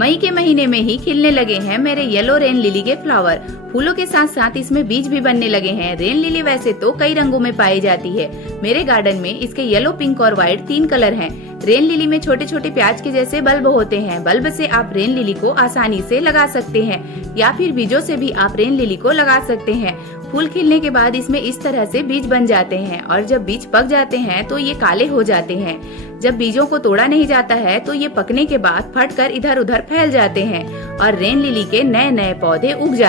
मई के महीने में ही खिलने लगे हैं मेरे येलो रेन लिली के फ्लावर। फूलों के साथ साथ इसमें बीज भी बनने लगे हैं। रेन लिली वैसे तो कई रंगों में पाई जाती है। मेरे गार्डन में इसके येलो, पिंक और व्हाइट 3 कलर हैं। रेन लिली में छोटे छोटे प्याज के जैसे बल्ब होते हैं। बल्ब से आप रेन लिली को आसानी से लगा सकते हैं या फिर बीजों से भी आप रेन लिली को लगा सकते हैं। फूल खिलने के बाद इसमें इस तरह से बीज बन जाते हैं और जब बीज पक जाते हैं तो ये काले हो जाते हैं। जब बीजों को तोड़ा नहीं जाता है तो ये पकने के बाद फटकर इधर उधर फैल जाते हैं और रेन लिली के नए नए पौधे उग जाते हैं।